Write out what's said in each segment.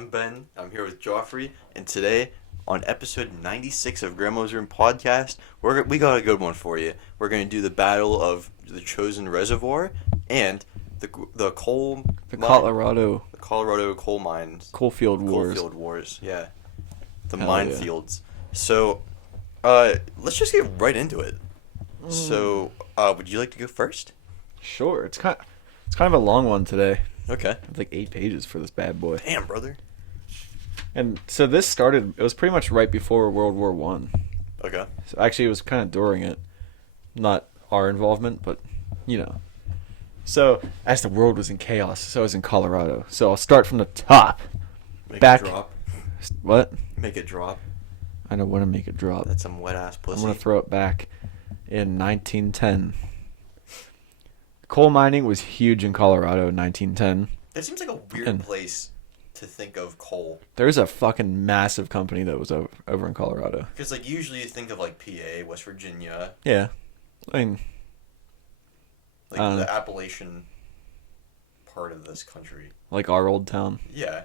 I'm Ben. I'm here with Joffrey, and today on episode 96 of Grandma's Room podcast, we got a good one for you. We're going to do the battle of the Chosin Reservoir and the coal Colorado coal mines. Coalfield Wars. Coalfield Wars, yeah. The Hell minefields. So, let's just get right into it. So, would you like to go first? Sure. It's kind of a long one today. Okay. It's like 8 pages for this bad boy. Damn, brother. And so this started. It was pretty much right before World War One. Okay. So actually, it was kind of during it, not our involvement, but you know. So as the world was in chaos, so I was in Colorado. So I'll start from the top. Make Back. it drop. What? Make it drop. I don't want to make it drop. That's some wet ass pussy. I'm gonna throw it back in 1910. Coal mining was huge in Colorado in 1910. That seems like a weird place to think of coal. There's a fucking massive company that was over in Colorado. Because, like, usually you think of, like, PA, West Virginia. Yeah. I mean... Like, the Appalachian part of this country. Like our old town. Yeah.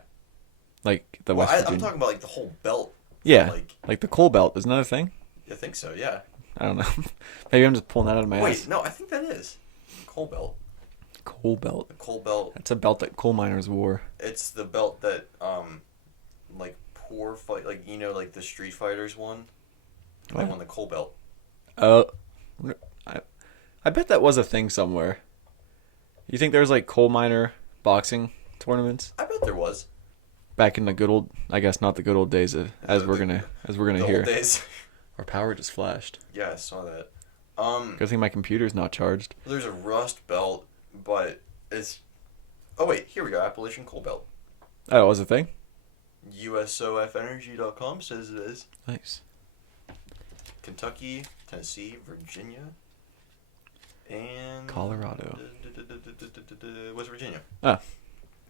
Like the West Virginia. I'm talking about, like, the whole belt. Yeah. Like the coal belt. Isn't that a thing? I think so, yeah. I don't know. Maybe I'm just pulling that out of my ass. Wait, no, I think that is. Coal belt. Coal belt. The coal belt. That's a belt that coal miners wore. It's the belt that, like, poor fight, like, you know, like the Street Fighters won. They won the coal belt. I bet that was a thing somewhere. You think there was like coal miner boxing tournaments? I bet there was. Back in the good old, I guess not the good old days, as we're gonna hear. Old days. Our power just flashed. Yeah, I saw that. Good thing my computer's not charged. There's a rust belt, but it's... Oh, wait, here we go. Appalachian Coal Belt. Oh, it was a thing? USOFenergy.com says it is. Nice. Kentucky, Tennessee, Virginia, and... Colorado. West Virginia. Ah.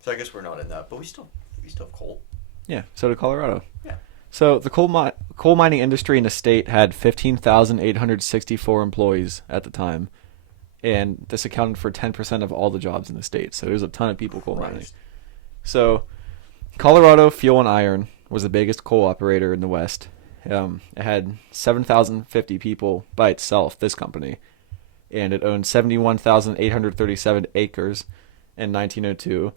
So I guess we're not in that, but we still have coal. Yeah, so did Colorado. Yeah. So the coal mining industry in the state had 15,864 employees at the time, and this accounted for 10% of all the jobs in the state. So there's a ton of people coal mining. So Colorado Fuel and Iron was the biggest coal operator in the West. It had 7,050 people by itself, this company, and it owned 71,837 acres in 1902.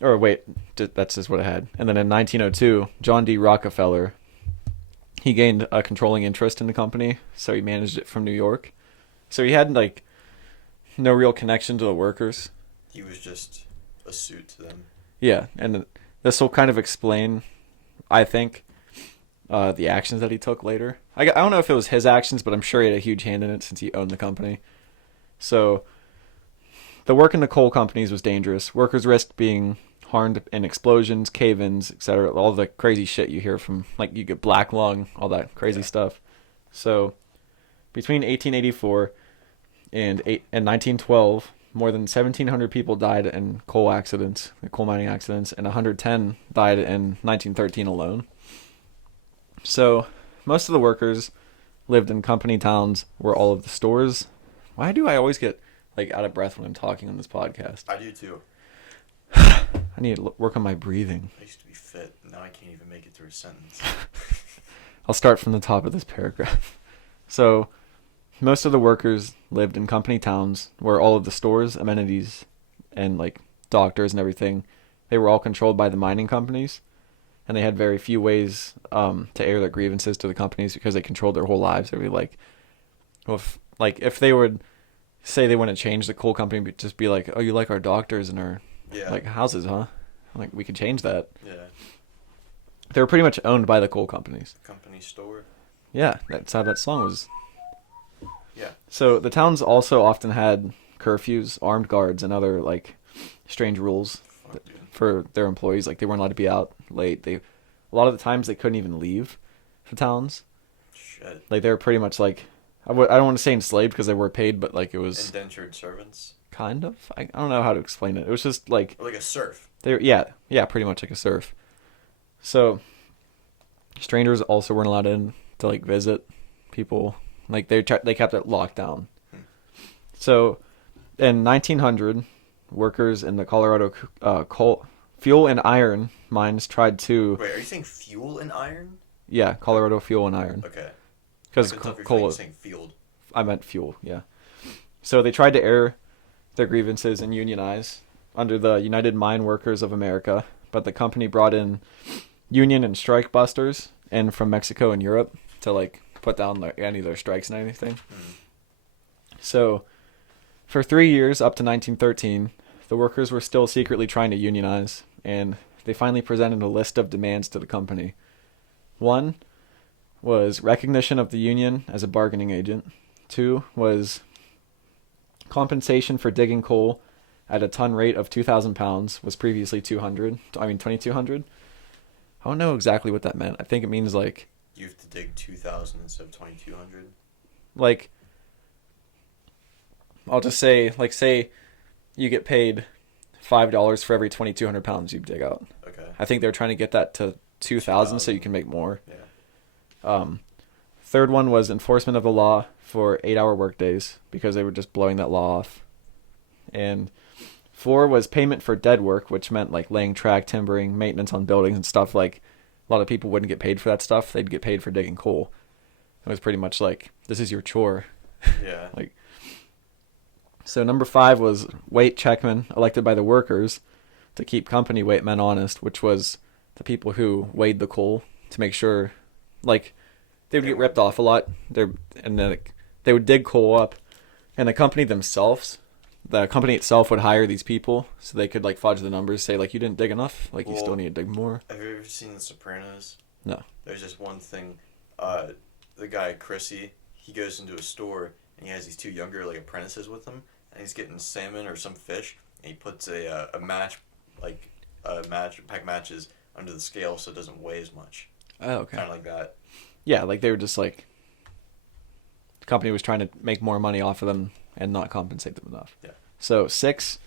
Or wait, that's just what it had. And then in 1902, John D. Rockefeller, he gained a controlling interest in the company, so he managed it from New York. So he had, like, no real connection to the workers. He was just a suit to them. Yeah, and this will kind of explain, I think, the actions that he took later. I don't know if it was his actions, but I'm sure he had a huge hand in it since he owned the company. So the work in the coal companies was dangerous. Workers risked being harmed in explosions, cave-ins, etc. All the crazy shit you hear from, like, you get black lung, all that crazy stuff. So between 1884 and 1912, more than 1,700 people died in coal mining accidents, and 110 died in 1913 alone. So most of the workers lived in company towns where all of the stores... Why do I always get, like, out of breath when I'm talking on this podcast? I do too. I need to work on my breathing. I used to be fit, now I can't even make it through a sentence. I'll start from the top of this paragraph. So, most of the workers lived in company towns where all of the stores, amenities, and, like, doctors and everything, they were all controlled by the mining companies. And they had very few ways to air their grievances to the companies because they controlled their whole lives. They'd be like, well, if they would say they want to change the coal company, but just be like, oh, you like our doctors and our like houses, huh? Like, we could change that. Yeah. They were pretty much owned by the coal companies. Company store. Yeah, that's how that song was. Yeah. So the towns also often had curfews, armed guards, and other, like, strange rules for their employees. Like, they weren't allowed to be out late. A lot of the times they couldn't even leave the towns. Shit. Like, they were pretty much like, I don't want to say enslaved because they were paid, but, like, it was indentured servants. Kind of. I don't know how to explain it. It was just like a serf. Yeah, pretty much like a serf. So strangers also weren't allowed in to, like, visit people. Like, they kept it locked down. So in 1900, workers in the Colorado fuel and iron mines tried to. Wait, are you saying fuel and iron? Yeah, Colorado fuel and iron. Okay. Because I couldn't tell if you're coal. saying field. I meant fuel. Yeah. So they tried to air their grievances and unionize under the United Mine Workers of America, but the company brought in union and strike busters and from Mexico and Europe to like put down any of their strikes and anything. Mm. So for 3 years up to 1913, the workers were still secretly trying to unionize, and they finally presented a list of demands to the company. One was recognition of the union as a bargaining agent. Two was compensation for digging coal at a ton rate of 2,000 pounds, was previously 2,200. I don't know exactly what that meant. I think it means like You have to dig 2,000 instead of 2,200. like I'll just say like say you get paid $5 for every 2,200 pounds you dig out. Okay. I think they're trying to get that to 2,000 so you can make more. Yeah. Third one was enforcement of the law for 8-hour workdays because they were just blowing that law off. And 4 was payment for dead work, which meant like laying track, timbering, maintenance on buildings and stuff. Like a lot of people wouldn't get paid for that stuff. They'd get paid for digging coal. It was pretty much like, this is your chore. Yeah. Like, so number 5 was weight checkmen elected by the workers to keep company weight men honest, which was the people who weighed the coal to make sure, like, they would get ripped off a lot. And then they would dig coal up, and the company itself would hire these people so they could like fudge the numbers, say like you didn't dig enough, like you still need to dig more. Have you ever seen The Sopranos? No. There's just one thing. The guy Chrissy, he goes into a store and he has these 2 younger like apprentices with him, and he's getting salmon or some fish, and he puts a pack matches under the scale so it doesn't weigh as much. Oh, okay. Kind of like that. Yeah, like they were just like, the company was trying to make more money off of them and not compensate them enough. Yeah. So 6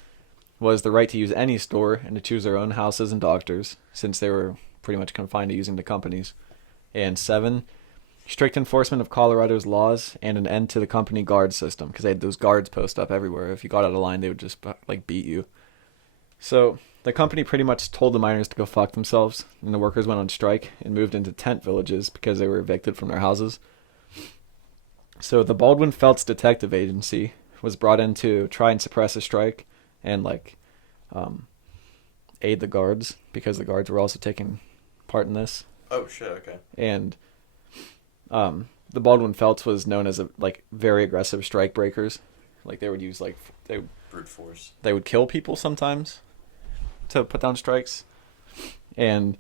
was the right to use any store and to choose their own houses and doctors, since they were pretty much confined to using the companies. And 7, strict enforcement of Colorado's laws and an end to the company guard system, because they had those guards post up everywhere. If you got out of line, they would just like beat you. So the company pretty much told the miners to go fuck themselves, and the workers went on strike and moved into tent villages because they were evicted from their houses. So the Baldwin Felts Detective Agency was brought in to try and suppress a strike and like aid the guards, because the guards were also taking part in this. Oh shit. Okay. And the Baldwin Felts was known as very aggressive strike breakers. Like they would use Brute force. They would kill people sometimes to put down strikes. And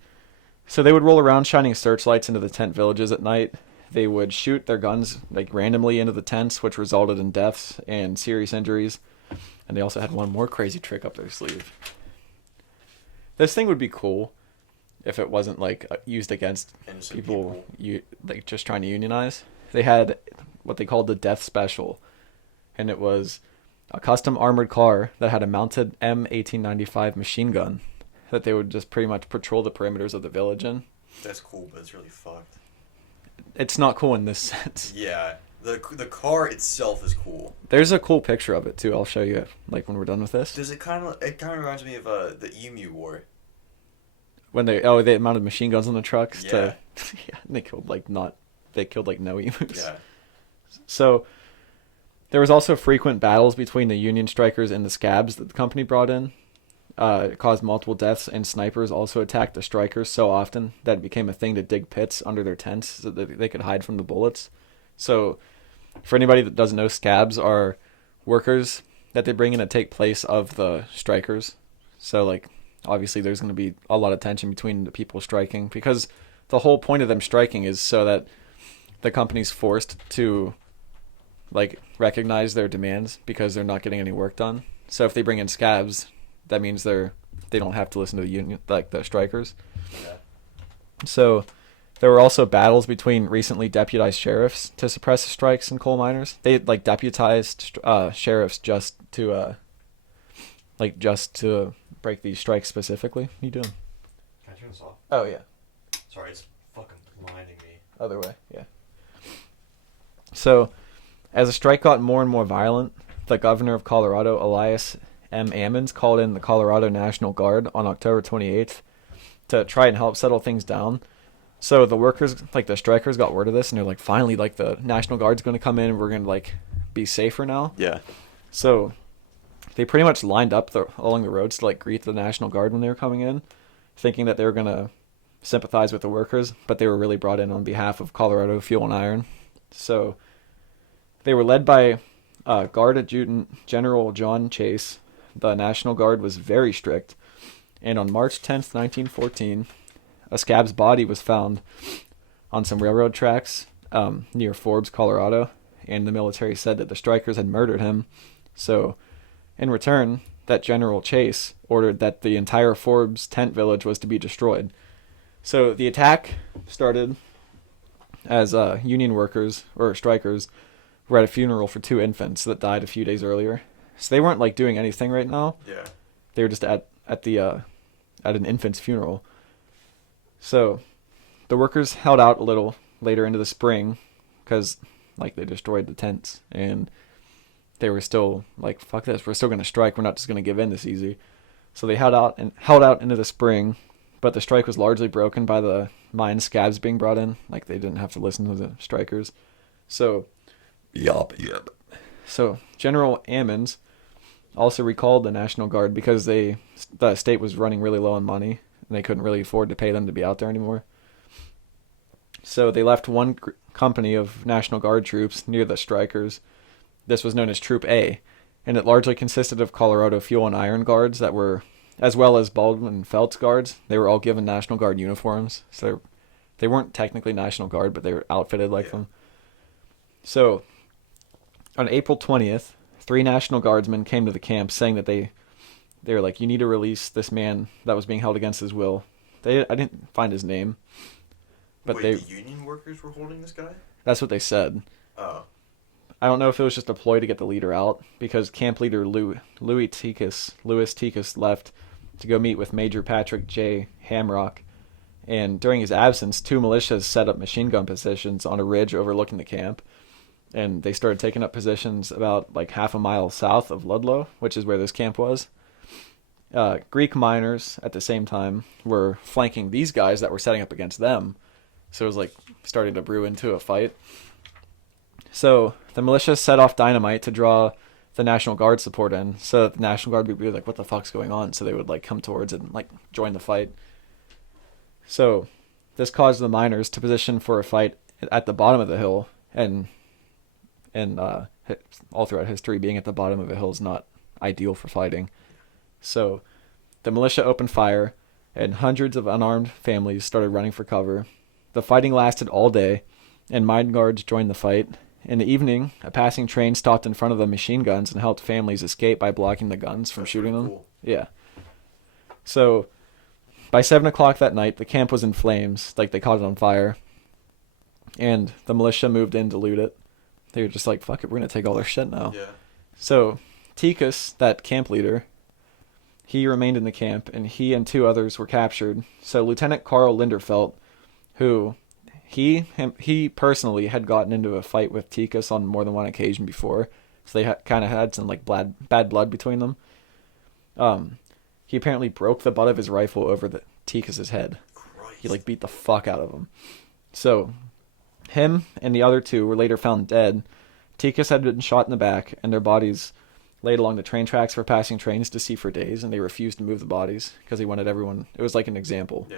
so they would roll around shining searchlights into the tent villages at night. They would shoot their guns like randomly into the tents, which resulted in deaths and serious injuries. And they also had one more crazy trick up their sleeve. This thing would be cool if it wasn't like used against people like just trying to unionize. They had what they called the Death Special, and it was a custom armored car that had a mounted M1895 machine gun that they would just pretty much patrol the perimeters of the village in. That's cool, but it's really fucked. It's not cool in this sense. Yeah, the car itself is cool. There's a cool picture of it too. I'll show you like when we're done with this. It kind of reminds me of the Emu War. When they mounted machine guns on the trucks to yeah, and they killed no emus. Yeah. So there was also frequent battles between the Union strikers and the scabs that the company brought in. It caused multiple deaths, and snipers also attacked the strikers so often that it became a thing to dig pits under their tents so that they could hide from the bullets. So for anybody that doesn't know, scabs are workers that they bring in to take place of the strikers. So like obviously there's going to be a lot of tension between the people striking, because the whole point of them striking is so that the company's forced to like recognize their demands because they're not getting any work done. So if they bring in scabs, that means they don't have to listen to the union, like the strikers. Yeah. So there were also battles between recently deputized sheriffs to suppress the strikes in coal miners. They like deputized sheriffs just to break these strikes specifically. What are you doing? Can I turn this off? Oh yeah. Sorry, it's fucking blinding me. Other way, yeah. So as the strike got more and more violent, the governor of Colorado, Elias M. Ammons called in the Colorado National Guard on October 28th to try and help settle things down. So the workers, like the strikers, got word of this, and they're like, finally, like the National Guard's going to come in, and we're going to like be safer now. Yeah. So they pretty much lined up along the roads to like greet the National Guard when they were coming in, thinking that they were going to sympathize with the workers, but they were really brought in on behalf of Colorado Fuel and Iron. So they were led by Guard Adjutant General John Chase. The National Guard was very strict, and on March 10th, 1914, a scab's body was found on some railroad tracks near Forbes, Colorado, and the military said that the strikers had murdered him. So, in return, that General Chase ordered that the entire Forbes tent village was to be destroyed. So the attack started as Union workers, or strikers, were at a funeral for 2 infants that died a few days earlier. So they weren't like doing anything right now. Yeah. They were just at an infant's funeral. So the workers held out a little later into the spring because like they destroyed the tents, and they were still like, fuck this, we're still going to strike, we're not just going to give in this easy. So they held out into the spring, but the strike was largely broken by the mine scabs being brought in. Like they didn't have to listen to the strikers. So Yup. So General Ammons also recalled the National Guard because the state was running really low on money, and they couldn't really afford to pay them to be out there anymore. So they left one company of National Guard troops near the strikers. This was known as Troop A, and it largely consisted of Colorado Fuel and Iron Guards that were, as well as Baldwin and Felt's Guards. They were all given National Guard uniforms, so they weren't technically National Guard, but they were outfitted like them. So on April 20th, 3 National Guardsmen came to the camp saying that they were like, you need to release this man that was being held against his will. I didn't find his name. But Wait, the Union workers were holding this guy? That's what they said. Oh. I don't know if it was just a ploy to get the leader out, because camp leader Louis Tikas left to go meet with Major Patrick J. Hamrock, and during his absence, 2 militias set up machine gun positions on a ridge overlooking the camp, and they started taking up positions about like half a mile south of Ludlow, which is where this camp was. Greek miners at the same time were flanking these guys that were setting up against them, so it was like starting to brew into a fight. So the militia set off dynamite to draw the National Guard support in, so that the National Guard would be like, what the fuck's going on? So they would like come towards it and like join the fight. So this caused the miners to position for a fight at the bottom of the hill, and all throughout history, being at the bottom of a hill is not ideal for fighting. So the militia opened fire, and hundreds of unarmed families started running for cover. The fighting lasted all day, and mine guards joined the fight. In the evening, a passing train stopped in front of the machine guns and helped families escape by blocking the guns from shooting them. Cool. Yeah. So by 7 o'clock that night, the camp was in flames, like they caught it on fire, and the militia moved in to loot it. They were just like, fuck it, we're going to take all their shit now. Yeah. So Tikas, that camp leader, he remained in the camp, and he and 2 others were captured. So Lieutenant Carl Linderfelt, who he personally had gotten into a fight with Tikas on more than one occasion before, so they kind of had some like bad blood between them. He apparently broke the butt of his rifle over the Tikas's head. Christ. He like beat the fuck out of him. So him and the other 2 were later found dead. Tikas had been shot in the back, and their bodies laid along the train tracks for passing trains to see for days, and they refused to move the bodies because he wanted everyone. It was like an example. Yeah.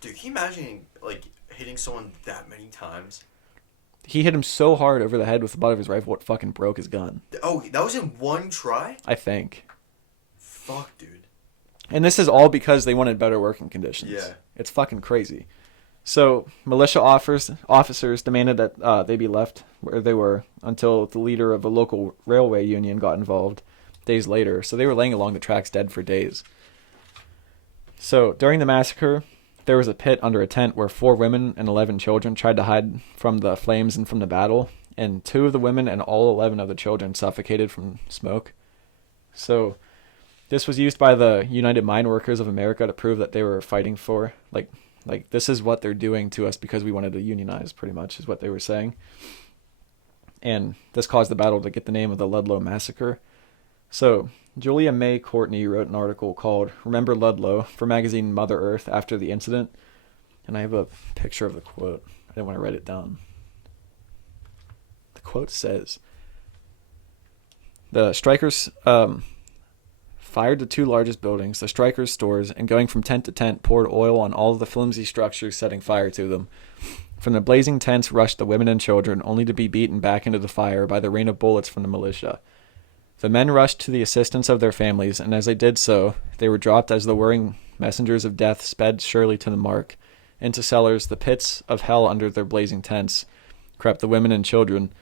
Dude, can you imagine like hitting someone that many times? He hit him so hard over the head with the butt of his rifle, it fucking broke his gun. Oh, that was in one try? I think. Fuck, dude. And this is all because they wanted better working conditions. Yeah. It's fucking crazy. So militia officers demanded that they be left where they were until the leader of a local railway union got involved days later. So they were laying along the tracks dead for days. So during the massacre, there was a pit under a tent where 4 women and 11 children tried to hide from the flames and from the battle, and 2 of the women and all 11 of the children suffocated from smoke. So this was used by the United Mine Workers of America to prove that they were fighting for, like this is what they're doing to us because we wanted to unionize, pretty much, is what they were saying. And this caused the battle to get the name of the Ludlow Massacre. So, Julia May Courtney wrote an article called Remember Ludlow for magazine Mother Earth after the incident. And I have a picture of the quote. I didn't want to write it down. The quote says, the strikers fired the two largest buildings, the strikers' stores, and going from tent to tent, poured oil on all of the flimsy structures, setting fire to them. From the blazing tents rushed the women and children, only to be beaten back into the fire by the rain of bullets from the militia. The men rushed to the assistance of their families, and as they did so, they were dropped as the whirring messengers of death sped surely to the mark. Into cellars, the pits of hell under their blazing tents, crept the women and children,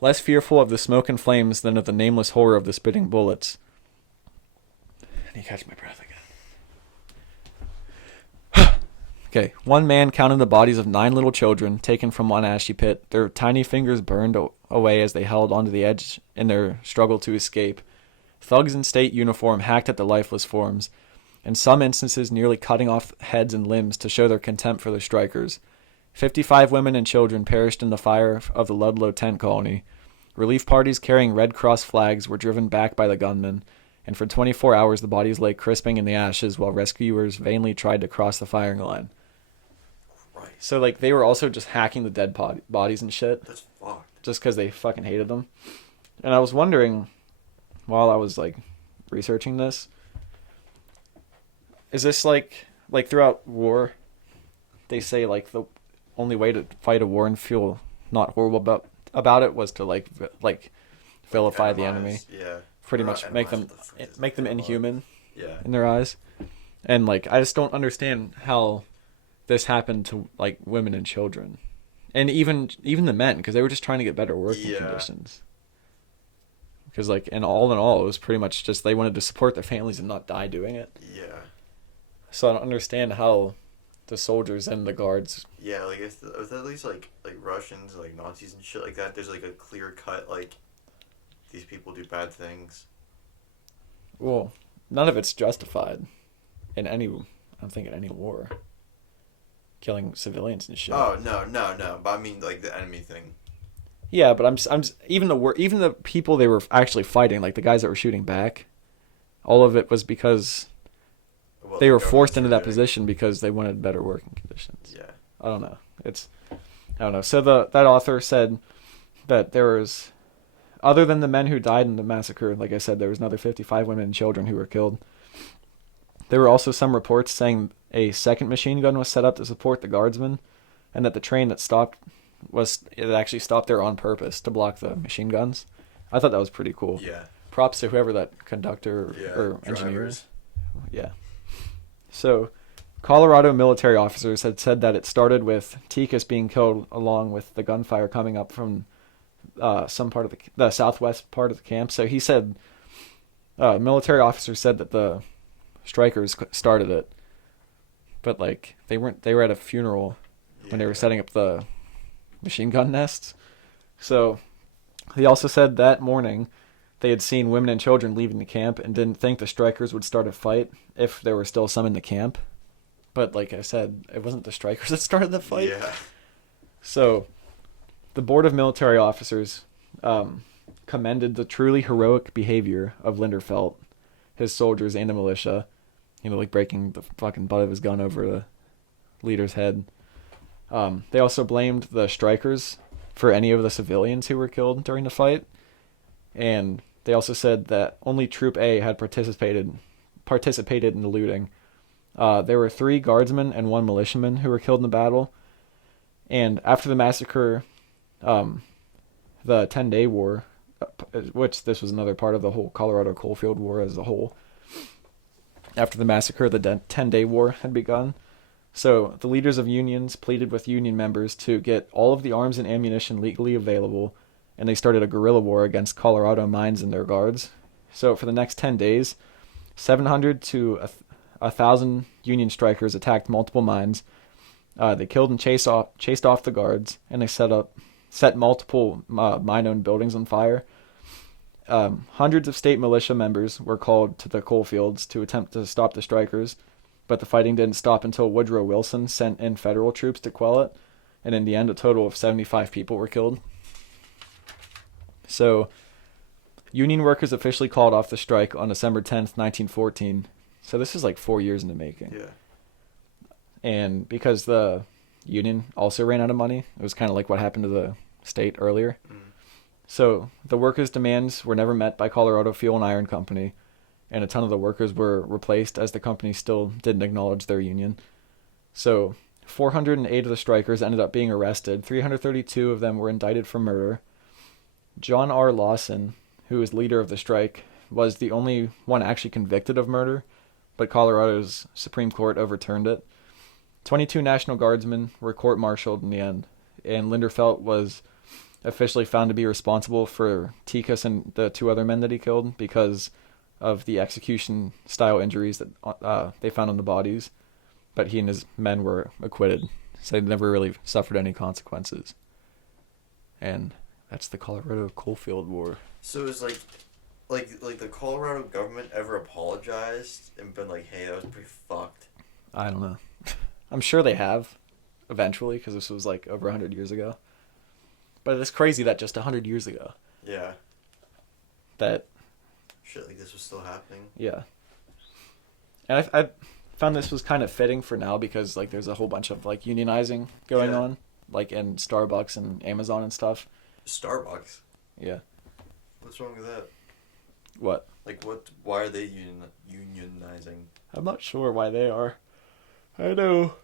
less fearful of the smoke and flames than of the nameless horror of the spitting bullets. I need to catch my breath again. Okay, one man counted the bodies of 9 little children taken from one ashy pit, their tiny fingers burned away as they held onto the edge in their struggle to escape. Thugs in state uniform hacked at the lifeless forms, in some instances nearly cutting off heads and limbs to show their contempt for the strikers. 55 women and children perished in the fire of the Ludlow tent colony. Relief parties carrying Red Cross flags were driven back by the gunmen, and for 24 hours the bodies lay crisping in the ashes while rescuers vainly tried to cross the firing line. Right. So, like, they were also just hacking the dead bodies and shit. That's fucked. Just because they fucking hated them. And I was wondering, while I was, like, researching this, is this, like throughout war, they say, like, the only way to fight a war and feel not horrible about it was to, like vilify the enemy. Yeah. Pretty much make them inhuman Yeah. in their eyes. And, like, I just don't understand how this happened to, like, women and children, and even the men, because they were just trying to get better working conditions. Because, like, in all, it was pretty much just they wanted to support their families and not die doing it. Yeah. So I don't understand how the soldiers and the guards. Yeah, like if at least like Russians, like Nazis and shit like that, there's like a clear cut like these people do bad things. Well, none of it's justified in any. I'm thinking any war. Killing civilians and shit. Oh no! But I mean like the enemy thing. Yeah, but I'm even the people they were actually fighting, like the guys that were shooting back, all of it was because they were forced into that position because they wanted better working conditions. Yeah. I don't know. So that author said that there was, other than the men who died in the massacre, like I said, there was another 55 women and children who were killed. There were also some reports saying a second machine gun was set up to support the guardsmen, and that the train that stopped actually stopped there on purpose to block the machine guns. I thought that was pretty cool. Yeah. Props to whoever that conductor or engineer is. Yeah. So, Colorado military officers had said that it started with Tikas being killed along with the gunfire coming up from some part of the southwest part of the camp. So he said, military officers said that the strikers started it, but like they were at a funeral when they were setting up the machine gun nests. So he also said that morning they had seen women and children leaving the camp and didn't think the strikers would start a fight if there were still some in the camp. But like I said, it wasn't the strikers that started the fight. Yeah. So the Board of Military Officers commended the truly heroic behavior of Linderfelt, his soldiers, and the militia. Like breaking the fucking butt of his gun over the leader's head. They also blamed the strikers for any of the civilians who were killed during the fight. And they also said that only Troop A had participated in the looting. There were 3 guardsmen and 1 militiaman who were killed in the battle. And after the massacre, the 10-Day War, which this was another part of the whole Colorado Coalfield War as a whole. After the massacre, the 10-Day War had begun. So the leaders of unions pleaded with union members to get all of the arms and ammunition legally available, and they started a guerrilla war against Colorado mines and their guards. So for the next 10 days, 700 to 1,000 Union strikers attacked multiple mines. They killed and chased off the guards, and they set multiple mine-owned buildings on fire. Hundreds of state militia members were called to the coal fields to attempt to stop the strikers, but the fighting didn't stop until Woodrow Wilson sent in federal troops to quell it, and in the end, a total of 75 people were killed. So, Union workers officially called off the strike on December 10th, 1914. So this is like 4 years in the making. Yeah. And because the union also ran out of money, it was kind of like what happened to the state earlier. Mm. So the workers' demands were never met by Colorado Fuel and Iron Company, and a ton of the workers were replaced as the company still didn't acknowledge their union. So 408 of the strikers ended up being arrested. 332 of them were indicted for murder. John R. Lawson, who was leader of the strike, was the only one actually convicted of murder, but Colorado's Supreme Court overturned it. 22 National Guardsmen were court-martialed in the end, and Linderfelt was officially found to be responsible for Tikas and the 2 other men that he killed because of the execution-style injuries that they found on the bodies, but he and his men were acquitted, so they never really suffered any consequences. And that's the Colorado Coalfield War. So it's like the Colorado government ever apologized and been like, hey, that was pretty fucked? I don't know. I'm sure they have, eventually, because this was like over 100 years ago. But it's crazy that just 100 years ago. Yeah. That. Shit like this was still happening. Yeah. And I found this was kind of fitting for now because like there's a whole bunch of like unionizing going on, like in Starbucks and Amazon and stuff. Starbucks? Yeah. What's wrong with that? What? Like what? Why are they unionizing? I'm not sure why they are. I know.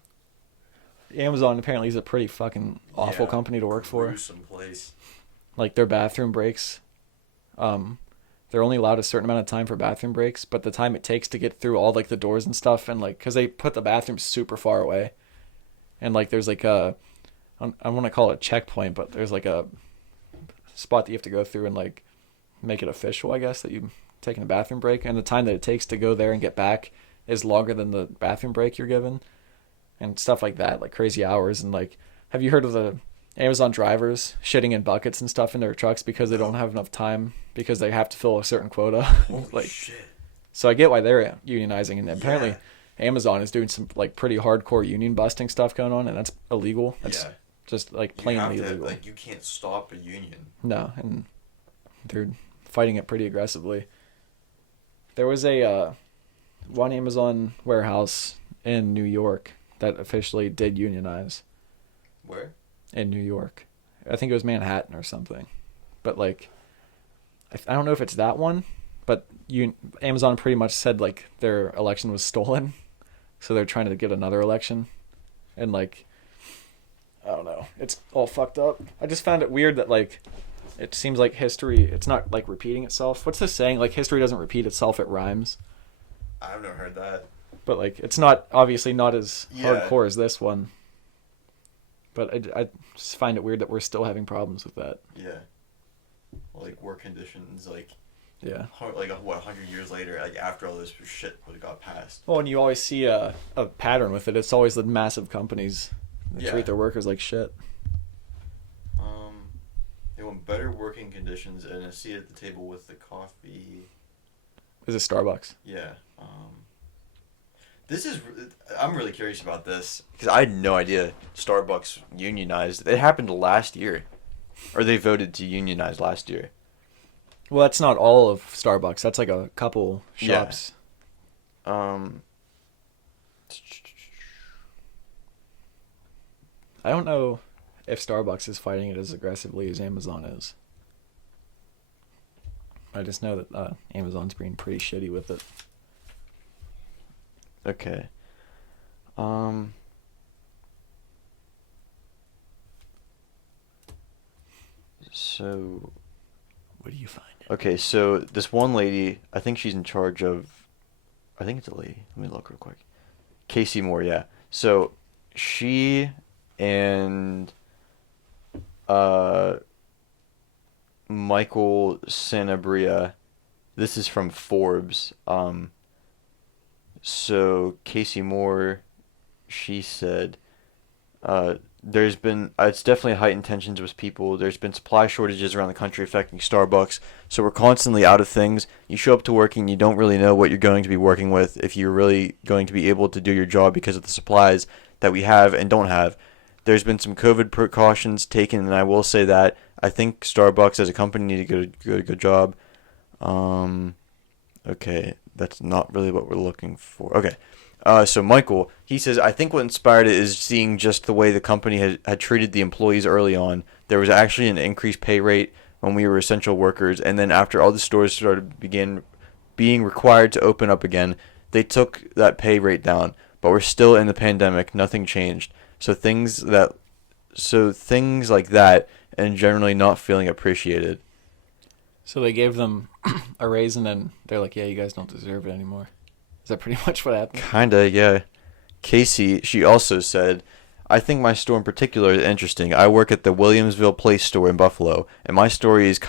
Amazon apparently is a pretty fucking awful company to work for. Gruesome place. Like their bathroom breaks, they're only allowed a certain amount of time for bathroom breaks, but the time it takes to get through all like the doors and stuff, and like because they put the bathrooms super far away, and like there's like I want to call it a checkpoint, but there's like a spot that you have to go through and like make it official, I guess, that you've taken a bathroom break, and the time that it takes to go there and get back is longer than the bathroom break you're given, and stuff like that, like crazy hours. And like, have you heard of the Amazon drivers shitting in buckets and stuff in their trucks because they don't have enough time because they have to fill a certain quota? Holy shit. So I get why they're unionizing, and apparently Amazon is doing some like pretty hardcore union busting stuff going on, and that's illegal. That's just like plainly illegal. Like you can't stop a union. No, and they're fighting it pretty aggressively. There was a one Amazon warehouse in New York that officially did unionize. Where? In New York. I think it was Manhattan or something. But like, I don't know if it's that one, but Amazon pretty much said like their election was stolen, so they're trying to get another election, and like, I don't know, it's all fucked up. I just found it weird that like, it seems like history, it's not like repeating itself. What's this saying? Like history doesn't repeat itself, it rhymes. I've never heard that. But like, it's not obviously not as hardcore as this one. But I just find it weird that we're still having problems with that. Yeah. Like work conditions, like. Yeah. Like, 100 years later, like, after all this shit would have got passed. Well, and you always see a pattern with it. It's always the massive companies that treat their workers like shit. They want better working conditions and a seat at the table with the coffee. Is it Starbucks? Yeah. I'm really curious about this. Because I had no idea Starbucks unionized. It happened last year. Or they voted to unionize last year. Well, that's not all of Starbucks. That's like a couple shops. Yeah. I don't know if Starbucks is fighting it as aggressively as Amazon is. I just know that Amazon's being pretty shitty with it. Okay. So... What do you find? Okay, so this one lady, I think she's in charge of... I think it's a lady. Let me look real quick. Casey Moore, yeah. So, she and... Michael Sanabria. This is from Forbes. So Casey Moore, she said, there's been it's definitely heightened tensions with people. There's been supply shortages around the country affecting Starbucks, so we're constantly out of things. You show up to work and you don't really know what you're going to be working with, if you're really going to be able to do your job because of the supplies that we have and don't have. There's been some COVID precautions taken, and I will say that I think Starbucks as a company need to do a good job. Okay, that's not really what we're looking for. Okay. So Michael, he says, I think what inspired it is seeing just the way the company had treated the employees early on. There was actually an increased pay rate when we were essential workers, and then after all the stores began being required to open up again, they took that pay rate down. But we're still in the pandemic, nothing changed. So things like that, and generally not feeling appreciated. So they gave them a raise, and then they're like, "Yeah, you guys don't deserve it anymore." Is that pretty much what happened? Kinda, yeah. Casey, she also said, I think my store in particular is interesting. I work at the Williamsville Place store in Buffalo, and my story is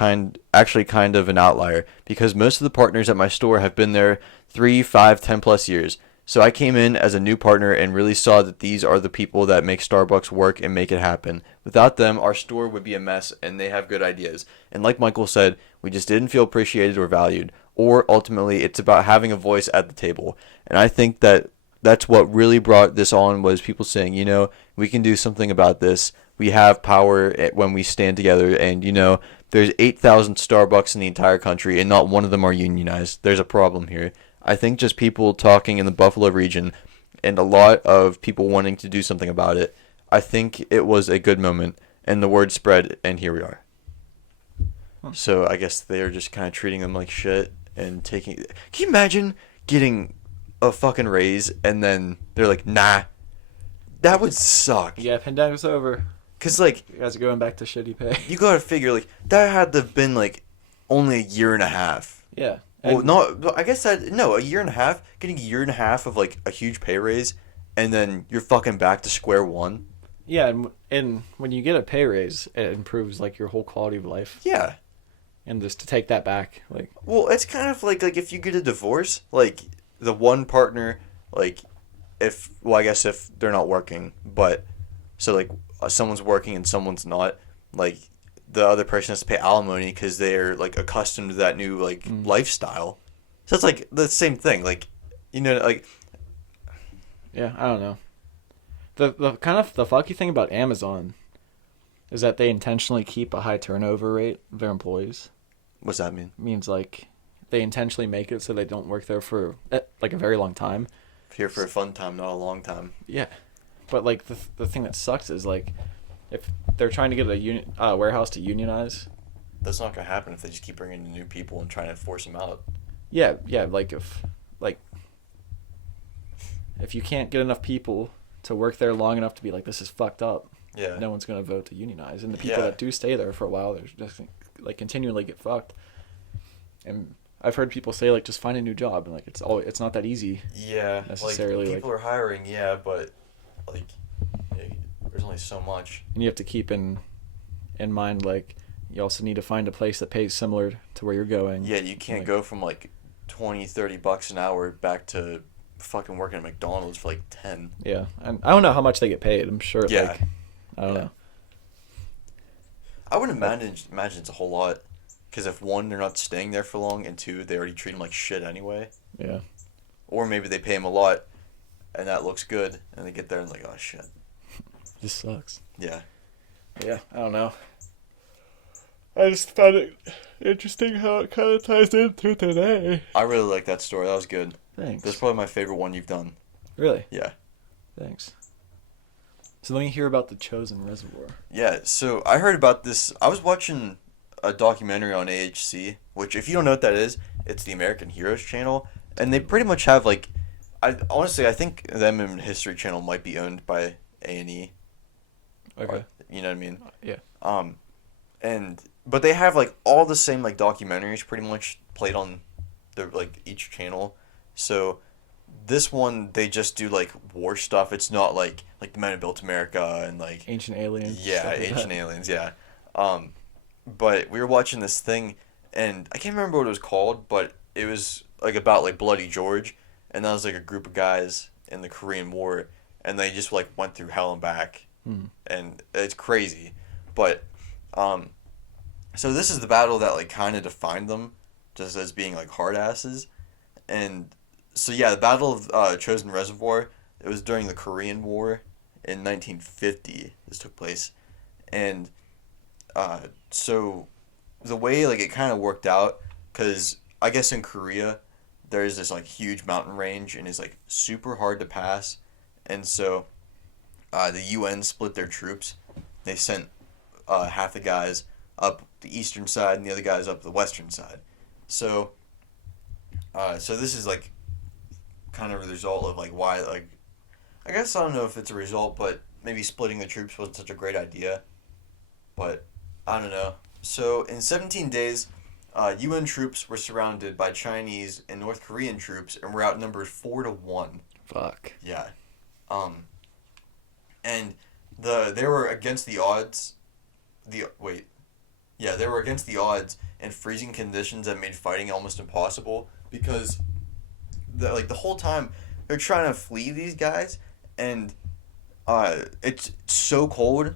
actually kind of an outlier because most of the partners at my store have been there 3, 5, 10 plus years. So I came in as a new partner and really saw that these are the people that make Starbucks work and make it happen. Without them, our store would be a mess, and they have good ideas. And like Michael said, we just didn't feel appreciated or valued. Or ultimately, it's about having a voice at the table. And I think that's what really brought this on was people saying, we can do something about this. We have power when we stand together. And, there's 8,000 Starbucks in the entire country and not one of them are unionized. There's a problem here. I think just people talking in the Buffalo region and a lot of people wanting to do something about it. I think it was a good moment and the word spread and here we are. So I guess they're just kind of treating them like shit and taking... Can you imagine getting a fucking raise and then they're like, nah? That would suck. Yeah, pandemic's over. Because, like... You guys are going back to shitty pay. You gotta figure, like, that had to have been, like, only a year and a half. Yeah. Well, no, I guess a year and a half, getting a year and a half of, like, a huge pay raise, and then you're fucking back to square one. Yeah, and when you get a pay raise, it improves, like, your whole quality of life. Yeah. And just to take that back, like... Well, it's kind of like if you get a divorce, like, the one partner, like, I guess if they're not working, but, so, like, someone's working and someone's not, like... The other person has to pay alimony because they're, like, accustomed to that new, like, lifestyle. So it's, like, the same thing. Like, like... Yeah, I don't know. The kind of the fucky thing about Amazon is that they intentionally keep a high turnover rate of their employees. What's that mean? It means, like, they intentionally make it so they don't work there for, like, a very long time. Here for a fun time, not a long time. Yeah. But, like, the thing that sucks is, like... If they're trying to get a warehouse to unionize, that's not gonna happen if they just keep bringing in new people and trying to force them out. Yeah, like if you can't get enough people to work there long enough to be like this is fucked up, no one's gonna vote to unionize, and the people that do stay there for a while, they're just like continually get fucked. And I've heard people say like just find a new job, and like it's not that easy. Yeah, necessarily. Like people are hiring, but like. There's only so much. And you have to keep in mind, like, you also need to find a place that pays similar to where you're going. Yeah, you can't go from, like, $20-$30 an hour back to fucking working at McDonald's for, like, 10. Yeah, and I don't know how much they get paid. I'm sure, like, I don't know. I wouldn't imagine it's a whole lot. Because if, one, they're not staying there for long, and two, they already treat them like shit anyway. Yeah. Or maybe they pay them a lot, and that looks good, and they get there and like, oh, shit. This sucks. Yeah. Yeah, I don't know. I just found it interesting how it kind of ties into today. I really like that story. That was good. Thanks. That's probably my favorite one you've done. Really? Yeah. Thanks. So let me hear about the Chosin Reservoir. Yeah, so I heard about this. I was watching a documentary on AHC, which if you don't know what that is, it's the American Heroes channel. And they pretty much have like... I think them and History Channel might be owned by A&E. Okay. Or, you know what I mean? Yeah. But they have like all the same like documentaries pretty much played on their like each channel. So this one they just do like war stuff. It's not like the Men Who Built America and like Ancient Aliens. Yeah, Ancient Aliens, yeah. But we were watching this thing and I can't remember what it was called, but it was like about like Bloody George, and that was like a group of guys in the Korean War, and they just like went through hell and back. And it's crazy, but so this is the battle that like kind of defined them, just as being like hard asses, and so yeah, the Battle of Chosin Reservoir. It was during the Korean War in 1950. This took place, and so the way like it kind of worked out because I guess in Korea there's this like huge mountain range and it's like super hard to pass, and so the UN split their troops. They sent half the guys up the eastern side and the other guys up the western side. So, so this is like kind of a result of like why like I guess I don't know if it's a result, but maybe splitting the troops wasn't such a great idea. But I don't know. So in 17 days, UN troops were surrounded by Chinese and North Korean troops and were outnumbered 4-1. Fuck. Yeah. And they were against the odds. They were against the odds in freezing conditions that made fighting almost impossible because the whole time they're trying to flee these guys, and it's so cold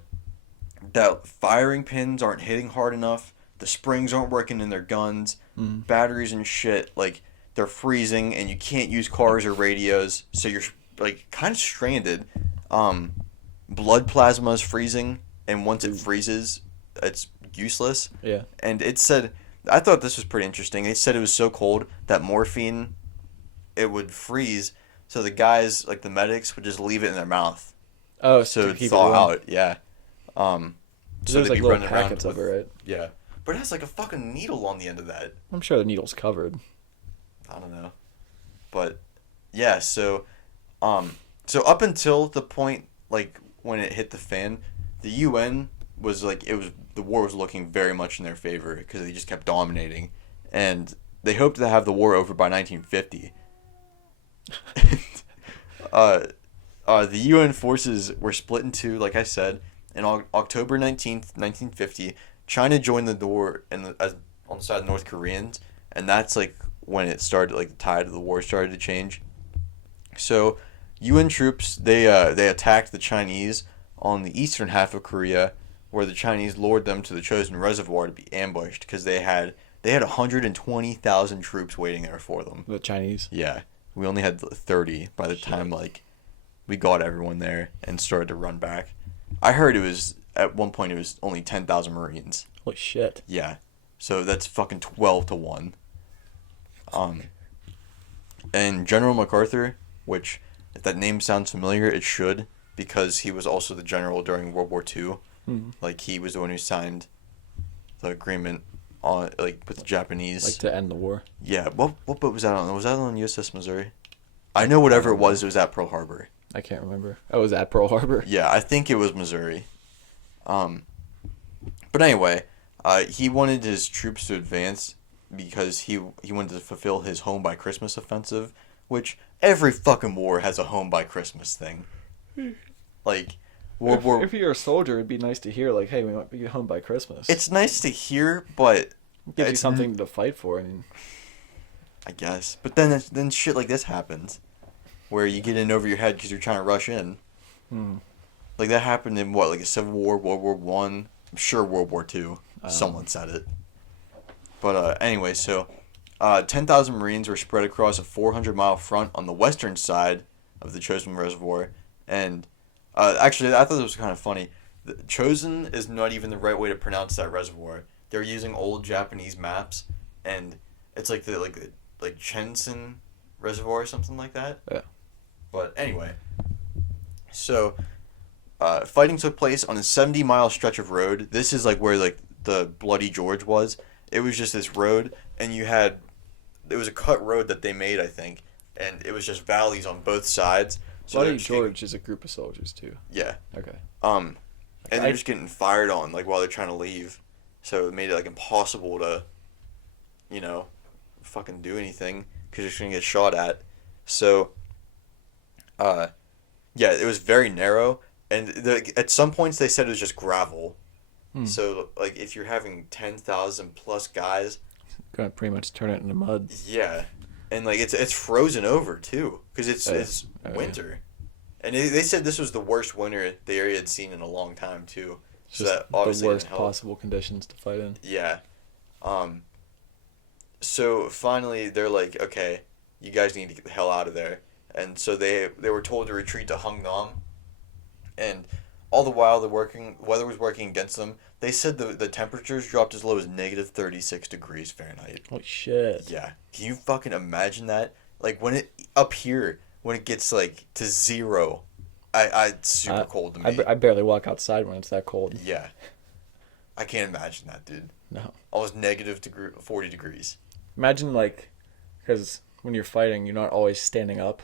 that firing pins aren't hitting hard enough. The springs aren't working in their guns. Batteries and shit, like, they're freezing, and you can't use cars or radios, so you're like kind of stranded. Blood plasma is freezing, and once it freezes, it's useless. Yeah. And it said, I thought this was pretty interesting. It said it was so cold that morphine, it would freeze, so the guys, like the medics, would just leave it in their mouth. Oh, So to it'd keep thaw it warm. out, yeah. So There's they'd like be little running around packets of it, right? Yeah. But it has like a fucking needle on the end of that. I'm sure the needle's covered. I don't know. But yeah, so up until the point like when it hit the fan, the UN was like the war was looking very much in their favor because they just kept dominating, and they hoped to have the war over by 1950. The UN forces were split in two, like I said. In October 19th, 1950, China joined the war on the side of the North Koreans, and that's like when it started, like the tide of the war started to change. So, UN troops they attacked the Chinese on the eastern half of Korea, where the Chinese lured them to the Chosin Reservoir to be ambushed because they had 120,000 troops waiting there for them. The Chinese. Yeah, we only had 30 by the time like we got everyone there and started to run back. I heard it was at one point it was only 10,000 Marines. Holy shit. Yeah, so that's fucking 12-1. And General MacArthur, which if that name sounds familiar, it should, because he was also the general during World War II. Like he was the one who signed the agreement on like with the Japanese. Like to end the war. Yeah, what boat was that on? Was that on USS Missouri? I know whatever it was at Pearl Harbor. I can't remember. Oh, was that Pearl Harbor? Yeah, I think it was Missouri. But anyway, he wanted his troops to advance because he wanted to fulfill his home by Christmas offensive, which every fucking war has a home by Christmas thing. Like If you're a soldier, it'd be nice to hear like, hey, we might be home by Christmas. It's nice to hear, but It gives you something to fight for. I mean, I guess. But then shit like this happens, where you get in over your head because you're trying to rush in. Like that happened in what, like a Civil War, World War One. I'm sure World War Two. Someone said it. But anyway, so 10,000 Marines were spread across a 400-mile front on the western side of the Chosin Reservoir, and actually, I thought it was kind of funny. Chosin is not even the right way to pronounce that reservoir. They're using old Japanese maps, and it's like the Chosin Reservoir or something like that. Yeah. But anyway, so fighting took place on a 70-mile stretch of road. This is like where like the Bloody George was. It was just this road, and it was a cut road that they made, I think, and it was just valleys on both sides. So Bloody George is a group of soldiers too. Yeah. Okay. And they're just getting fired on like while they're trying to leave, so it made it like impossible to, fucking do anything because you're just gonna get shot at. So, yeah, it was very narrow, and at some points they said it was just gravel. So like if you're having 10,000 plus guys, Gonna pretty much turn it into mud. yeah, and like it's frozen over too because it's winter. And they said this was the worst winter the area had seen in a long time too. So that obviously the worst didn't help. possible conditions to fight in. Yeah. So finally they're like, okay, you guys need to get the hell out of there. And so they were told to retreat to Hungnam. And all the while weather was working against them. They said the temperatures dropped as low as negative 36 degrees Fahrenheit. Holy shit. Yeah. Can you fucking imagine that? Like when it up here when it gets like to zero, it's super cold to me. I barely walk outside when it's that cold. Yeah. I can't imagine that, dude. No. Almost negative 40 degrees. Imagine like, because when you're fighting, you're not always standing up.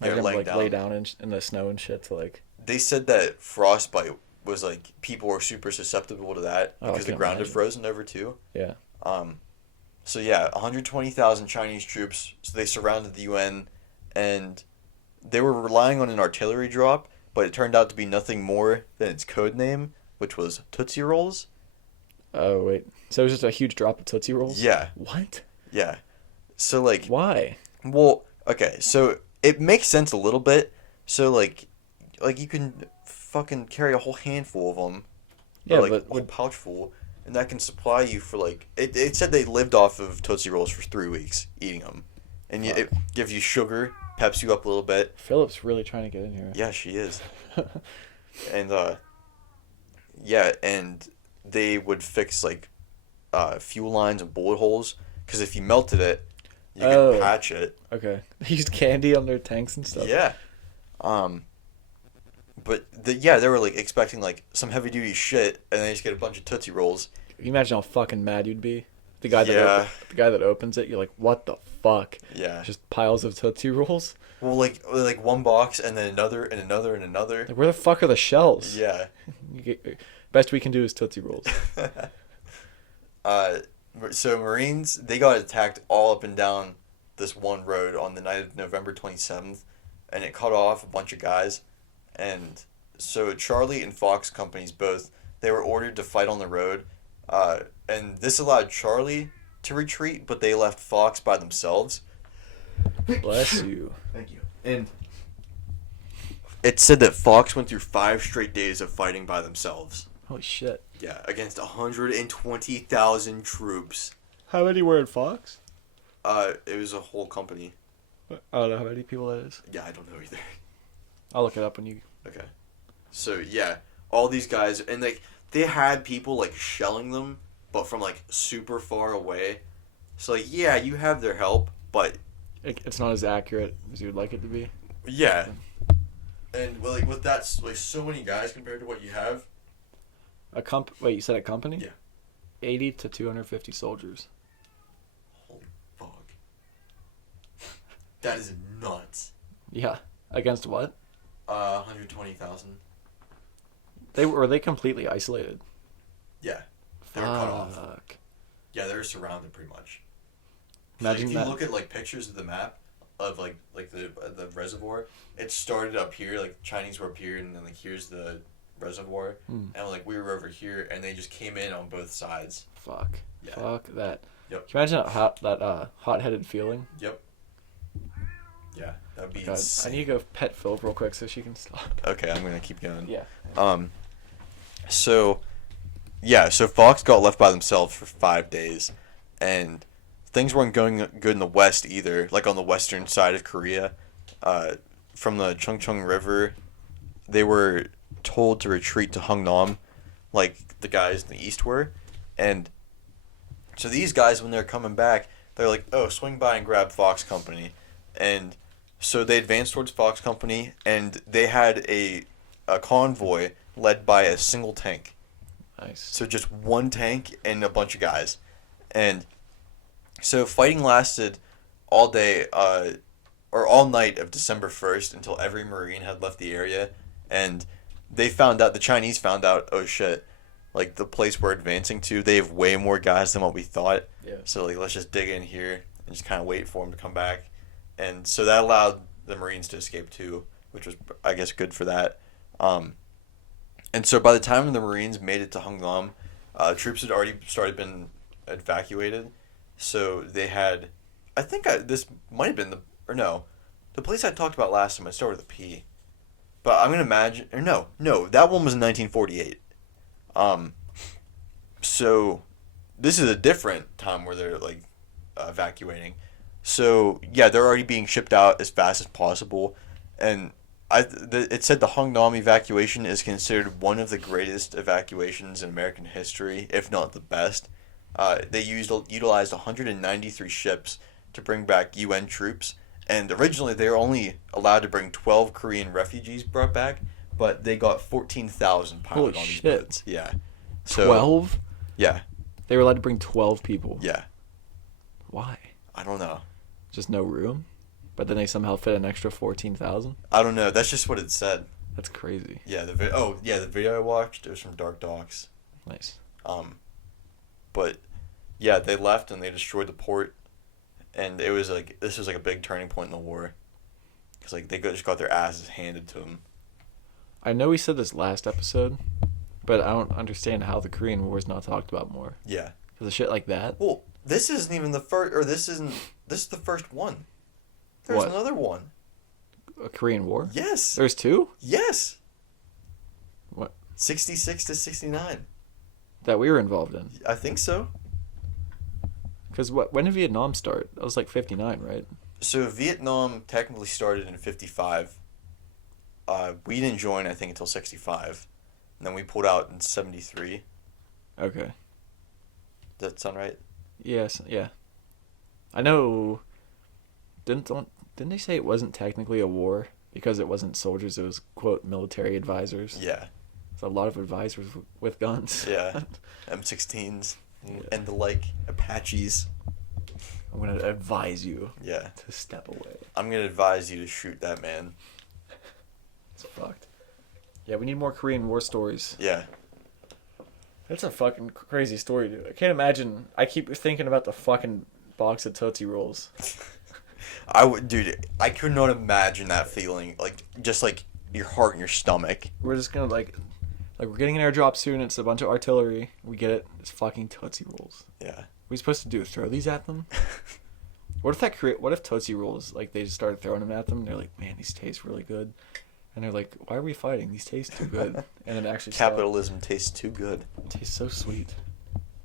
You're Imagine laying like down. lay down in the snow and shit to like. They said that frostbite was like people were super susceptible to that Oh, I because the can ground had imagine. frozen over too. Yeah. So yeah, 120,000 Chinese troops. So they surrounded the UN, and they were relying on an artillery drop, but it turned out to be nothing more than its code name, which was Tootsie Rolls. Oh wait. So it was just a huge drop of Tootsie Rolls. Yeah, What? yeah. So like, Why? well, okay, so it makes sense a little bit. So like you can fucking carry a whole handful of them, Yeah, or like but a whole pouch full, and that can supply you for like it said they lived off of Tootsie Rolls for 3 weeks eating them, and it gives you sugar, peps you up a little bit. Philip's really trying to get in here. Yeah, she is. And yeah, and they would fix like fuel lines and bullet holes because if you melted it, you could patch it. Okay. They used candy on their tanks and stuff. Yeah. But they were like expecting like some heavy duty shit, and they just get a bunch of Tootsie Rolls. Can you imagine how fucking mad you'd be? The guy that Yeah. the guy that opens it, you're like, what the fuck? Yeah. Just piles of Tootsie Rolls. Well, like one box and then another and another and another. Like, where the fuck are the shells? Yeah. Best we can do is Tootsie Rolls. So Marines, they got attacked all up and down this one road on the night of November 27th, and it cut off a bunch of guys. And so Charlie and Fox companies both, they were ordered to fight on the road, and this allowed Charlie to retreat, but they left Fox by themselves. Bless you. Thank you. And it said that Fox went through 5 straight days of fighting by themselves. Holy shit. Yeah, against 120,000 troops. How many were in Fox? It was a whole company. I don't know how many people that is. Yeah, I don't know either. I'll look it up when you... Okay. So, yeah, all these guys, and, like, they had people, like, shelling them, but from, like, super far away. So, like, yeah, you have their help, but... It's not as accurate as you would like it to be. Yeah. And, well, like, with that, like, so many guys compared to what you have... Wait, you said a company? Yeah. 80 to 250 soldiers. Holy fuck. That is nuts. Yeah. Against what? 120,000. Were they completely isolated? Yeah. They were cut off. Fuck. Yeah, they were surrounded pretty much. Imagine Like, if you that. look at like pictures of the map of like the reservoir, it started up here, like Chinese were up here, and then like here's the reservoir, and like we were over here, and they just came in on both sides. Fuck. Yeah. Fuck that. Yep. Can you imagine that hot-headed feeling? Yep. Yeah, that'd be God, insane. I need to go pet Phil real quick so she can stop. Okay, I'm gonna keep going. Yeah. So Fox got left by themselves for 5 days, and things weren't going good in the west either. Like on the western side of Korea, from the Chungcheong River, they were told to retreat to Hungnam, like the guys in the east were, and so these guys, when they're coming back, they're like, oh, swing by and grab Fox Company, and so they advanced towards Fox Company, and they had a convoy led by a single tank. Nice. So just one tank and a bunch of guys. And so fighting lasted all day, or all night of December 1st until every Marine had left the area. And the Chinese found out, oh shit, like the place we're advancing to, they have way more guys than what we thought. Yeah. So like, let's just dig in here and just kind of wait for them to come back. And so that allowed the Marines to escape too, which was, I guess, good for that. And so by the time the Marines made it to Hungnam, troops had already been evacuated. So they had, I think this might have been the place I talked about last time. I started with a P, but I'm gonna imagine, or no, that one was in 1948. So this is a different time where they're like evacuating. So yeah, they're already being shipped out as fast as possible, and It said the Hungnam evacuation is considered one of the greatest evacuations in American history, if not the best. They utilized 193 ships to bring back UN troops, and originally they were only allowed to bring 12 Korean refugees brought back, but they got 14,000 piled Holy on these shit. boats. Yeah. So 12? yeah, They were allowed to bring 12 people. yeah. Why? I don't know. Just no room? But then they somehow fit an extra 14,000? I don't know. That's just what it said. That's crazy. Yeah. The video I watched, it was from Dark Docs. Nice. But yeah, they left and they destroyed the port, and it was like this was like a big turning point in the war, because like just got their asses handed to them. I know we said this last episode, but I don't understand how the Korean War is not talked about more. Yeah. Because of shit like that? Well, this isn't even the first, or this is the first one. There's What? another one. A Korean War? Yes. There's two? Yes. What? 66 to 69. That we were involved in. I think so. Because when did Vietnam start? That was like 59, right? So Vietnam technically started in 55. We didn't join, I think, until 65. And then we pulled out in 73. Okay. Does that sound right? Yes, yeah. I know. Didn't they say it wasn't technically a war because it wasn't soldiers? It was quote military advisors. Yeah. So a lot of advisors with guns. Yeah. M16s Yeah. and the like, Apaches. I'm gonna advise you Yeah. to step away. I'm gonna advise you to shoot that man. It's fucked. Yeah, we need more Korean War stories. Yeah. That's a fucking crazy story, dude. I can't imagine. I keep thinking about the fucking box of Tootsie Rolls. Dude, I could not imagine that feeling. Like, just like your heart in your stomach. We're just gonna like we're getting an airdrop soon. It's a bunch of artillery. We get it. It's fucking Tootsie Rolls. Yeah. What are we supposed to do? Throw these at them? What if Tootsie Rolls, like, they just started throwing them at them, and they're like, man, these taste really good. And they're like, why are we fighting? These taste too good. And then actually Capitalism tastes too good. It tastes so sweet.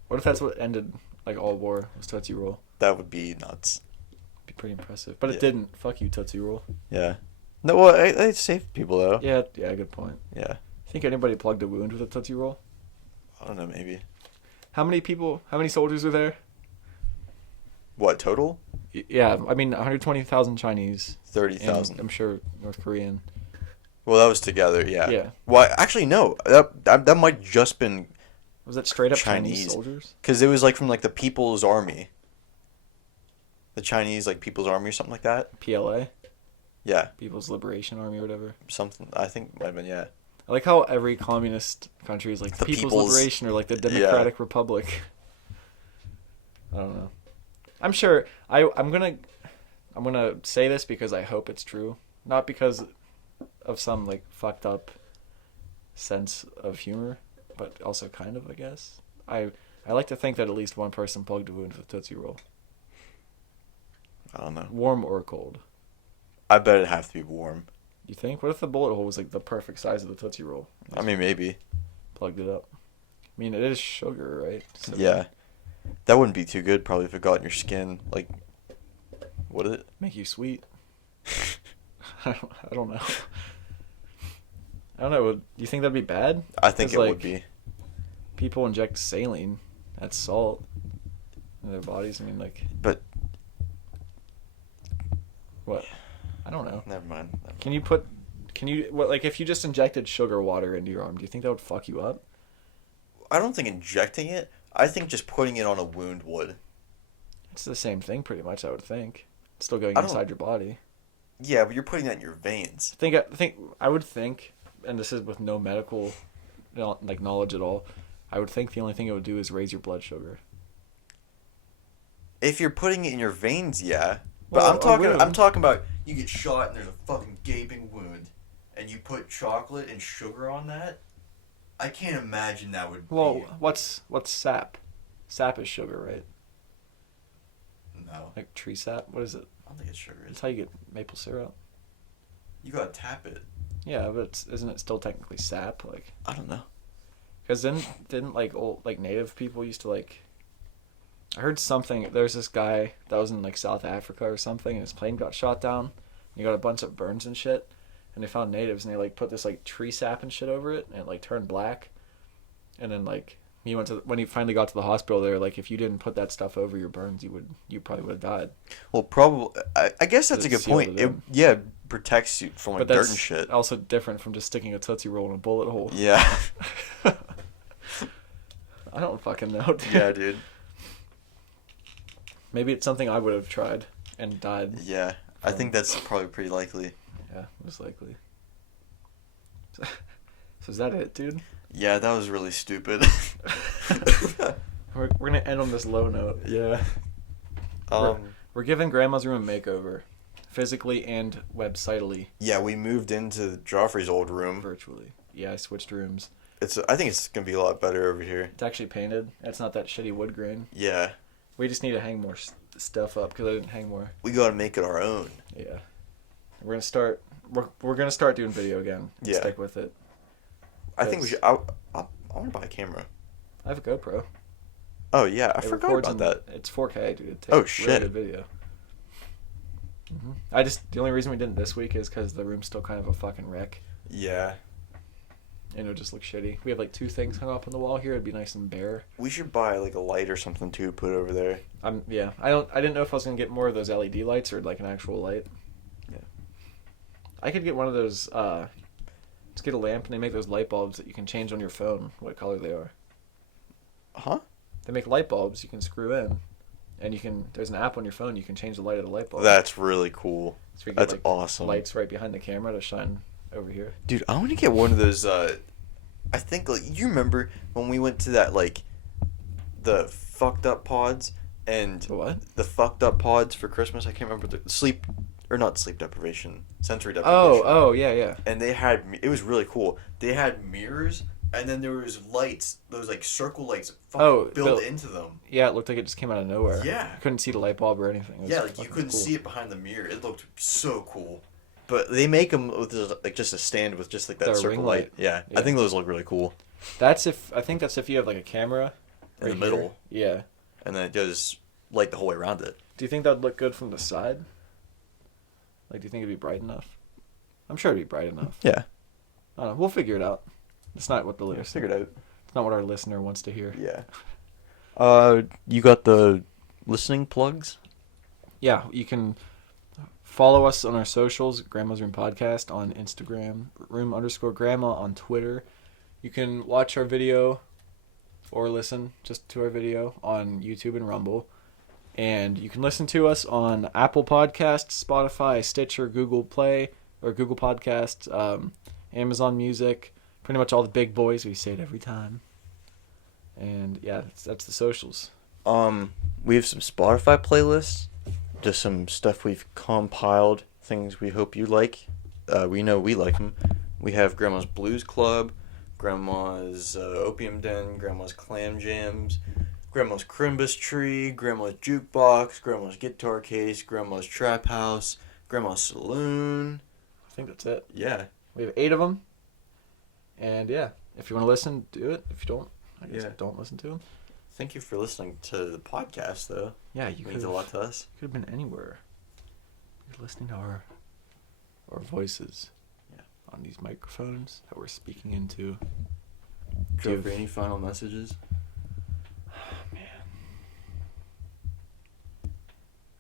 What if that's what ended, like, all war, was Tootsie Roll? That would be nuts. Be pretty impressive. But Yeah. it didn't. Fuck you, Tootsie Roll. Yeah. No, well, they saved people, though. Yeah, good point. Yeah. Think anybody plugged a wound with a Tootsie Roll? I don't know, maybe. How many soldiers are there? What, total? Yeah, I mean, 120,000 Chinese. 30,000. I'm sure North Korean. Well, that was together, yeah. Yeah. Well, actually, no. That might just been Was that straight up Chinese. Chinese soldiers? because it was like from like the People's Army. The Chinese like People's Army or something like that. PLA? Yeah, People's Liberation Army or whatever. something. I think it might have been, yeah. I like how every communist country is like the The People's People's- Liberation or like the Democratic Republic. I don't know. I'm sure I'm gonna say this because I hope it's true, not because of some like fucked up sense of humor, but also kind of, I guess. I like to think that at least one person plugged a wound with Tootsie Roll, I don't know. warm or cold. I bet it'd have to be warm. You think? What if the bullet hole was like the perfect size of the Tootsie Roll? I mean, maybe. Plugged it up. I mean, it is sugar, right? So Yeah. That wouldn't be too good, probably, if it got in your skin. Like, would it? Make you sweet. I don't know. I don't know. Do you think that'd be bad? I think 'Cause, it would like, be. People inject saline. That's salt in their bodies. I mean, like, But, what? I don't know. never mind. Like, if you just injected sugar water into your arm, do you think that would fuck you up? I don't think injecting it. I think just putting it on a wound would. It's the same thing, pretty much, I would think. It's still going I don't- inside your body. Yeah, but you're putting that in your veins. I would think, and this is with no medical, like, knowledge at all, I would think the only thing it would do is raise your blood sugar. If you're putting it in your veins, yeah. But Well, I'm talking about you get shot and there's a fucking gaping wound, and you put chocolate and sugar on that. I can't imagine that would. Well, be... what's sap? Sap is sugar, right? No, Like tree sap. What is it? I don't think it's sugar. That's how you get maple syrup. You gotta tap it. Yeah, but isn't it still technically sap? Like, I don't know. because didn't like old like native people used to like. I heard something. There's this guy that was in like South Africa or something, and his plane got shot down. And he got a bunch of burns and shit. and they found natives, and they like put this like tree sap and shit over it, and it like turned black. And then like when he finally got to the hospital, they were like, if you didn't put that stuff over your burns, you probably would have died. Well, probably. I guess that's a good point. It protects you from like But dirt that's and shit. also different from just sticking a Tootsie Roll in a bullet hole. Yeah. I don't fucking know, dude. Yeah, dude. Maybe it's something I would have tried and died. Yeah, I think that's probably pretty likely. Yeah, most likely. So is that it, dude? Yeah, that was really stupid. We're gonna end on this low note. Yeah. We're giving Grandma's room a makeover, physically and websitely. Yeah, we moved into Joffrey's old room. Virtually. Yeah, I switched rooms. I think it's gonna be a lot better over here. It's actually painted. It's not that shitty wood grain. Yeah. We just need to hang more stuff up because I didn't hang more. We gotta make it our own. Yeah. We're gonna start. We're gonna start doing video again. And Yeah. Stick with it. I think we should. I want to buy a camera. I have a GoPro. Oh yeah, I It forgot records about that. It's 4K, dude. It takes Oh, shit. Really good video. The only reason we didn't this week is because the room's still kind of a fucking wreck, Yeah. and it'll just look shitty. We have like 2 things hung up on the wall here. It'd be nice and bare. We should buy like a light or something too, put over there. Yeah. I didn't know if I was gonna get more of those LED lights or like an actual light. Yeah. I could get one of those. Just get a lamp, and they make those light bulbs that you can change on your phone what color they are. Huh? They make light bulbs you can screw in, and there's an app on your phone you can change the light of the light bulb. That's really cool. So you That's get, awesome. Lights right behind the camera to shine over here. Dude, I want to get one of those. I think like you remember when we went to that like the fucked up pods and What? the fucked up pods for Christmas. I can't remember not sleep deprivation, sensory deprivation. Oh, yeah. And it was really cool. They had mirrors, and then there was lights, those like circle lights, built into them. Yeah, it looked like it just came out of nowhere. Yeah. You couldn't see the light bulb or anything. Yeah, like you couldn't see it behind the mirror. It looked so cool. But they make them with like just a stand with just like that circle ring light. light. Yeah, Yeah. I think those look really cool. I think that's if you have like a camera In the right middle. here. Yeah. And then it does light the whole way around it. Do you think that'd look good from the side? Like, do you think it'd be bright enough? I'm sure it'd be bright enough. Yeah. I don't know. We'll figure it out. It's not what the Yeah, listener. figure it out. It's not what our listener wants to hear. Yeah. You got the listening plugs? Yeah, you can follow us on our socials, Grandma's Room Podcast on Instagram, room_grandma on Twitter. You can watch our video or listen just to our video on YouTube and Rumble. And you can listen to us on Apple Podcasts, Spotify, Stitcher, Google Play, or Google Podcasts, Amazon Music, pretty much all the big boys. We say it every time. And yeah, that's the socials. We have some Spotify playlists, just some stuff we've compiled, things we hope you like. We know we like them. We have Grandma's Blues Club, Grandma's Opium Den, Grandma's Clam Jams, Grandma's Crimbus Tree, Grandma's Jukebox, Grandma's Guitar Case, Grandma's Trap House, Grandma's Saloon. I think that's it. Yeah. We have 8 of them. And yeah, if you want to listen, do it. If you don't, I guess don't listen to them. Thank you for listening to the podcast, though. Yeah, you It means a lot to us. could have been anywhere. You're listening to our voices on these microphones that we're speaking into. Joe, any final messages?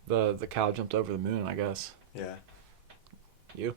The cow jumped over the moon, I guess. Yeah. You?